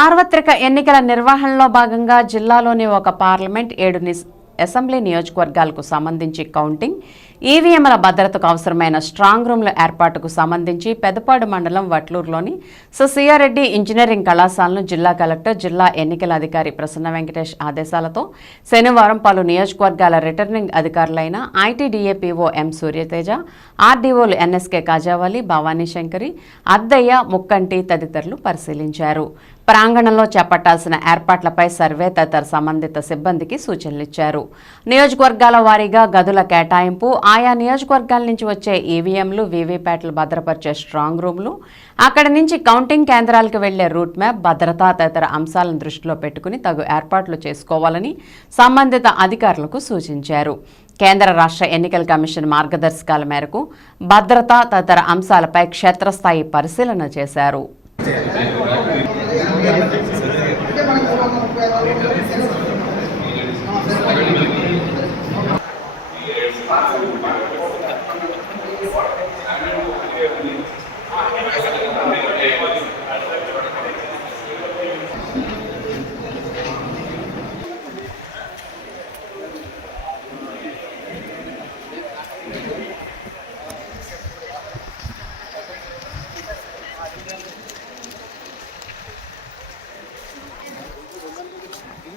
సార్వత్రిక ఎన్నికల నిర్వహణలో భాగంగా జిల్లాలోని ఒక పార్లమెంట్ ఏడు అసెంబ్లీ నియోజకవర్గాలకు సంబంధించి కౌంటింగ్ ఈవీఎంల భద్రతకు అవసరమైన స్ట్రాంగ్ రూమ్ల ఏర్పాటుకు సంబంధించి పెదపాడు మండలం వట్లూరులోని సిఆరెడ్డి ఇంజనీరింగ్ కళాశాలను జిల్లా కలెక్టర్ జిల్లా ఎన్నికల అధికారి ప్రసన్న వెంకటేష్ ఆదేశాలతో శనివారం పలు నియోజకవర్గాల రిటర్నింగ్ అధికారులైన ఐటీడీఏపీఓ ఎం సూర్యతేజ ఆర్డీఓలు ఎన్ఎస్కే కాజావాలి భవానీ శంకరి అద్దయ్య ముక్కంటి తదితరులు పరిశీలించారు. ప్రాంగణంలో చేపట్టాల్సిన ఏర్పాట్లపై సర్వే తదితర సంబంధిత సిబ్బందికి సూచనలిచ్చారు. నియోజకవర్గాల వారీగా గదుల కేటాయింపు ఆయా నియోజకవర్గాల నుంచి వచ్చే ఈవీఎంలు వీవీప్యాట్లు భద్రపరిచే స్ట్రాంగ్ రూమ్లు అక్కడి నుంచి కౌంటింగ్ కేంద్రాలకు వెళ్ళే రూట్ మ్యాప్ భద్రతా తదితర అంశాలను దృష్టిలో పెట్టుకుని తగు ఏర్పాట్లు చేసుకోవాలని సంబంధిత అధికారులకు సూచించారు. కేంద్ర రాష్ట్ర ఎన్నికల కమిషన్ మార్గదర్శకాల మేరకు భద్రత తదితర అంశాలపై క్షేత్రస్థాయి పరిశీలన చేశారు.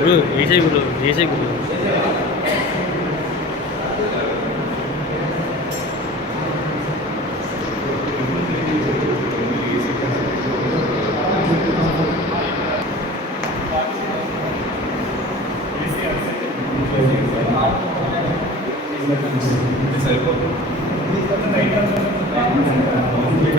우리는 예색으로 예색으로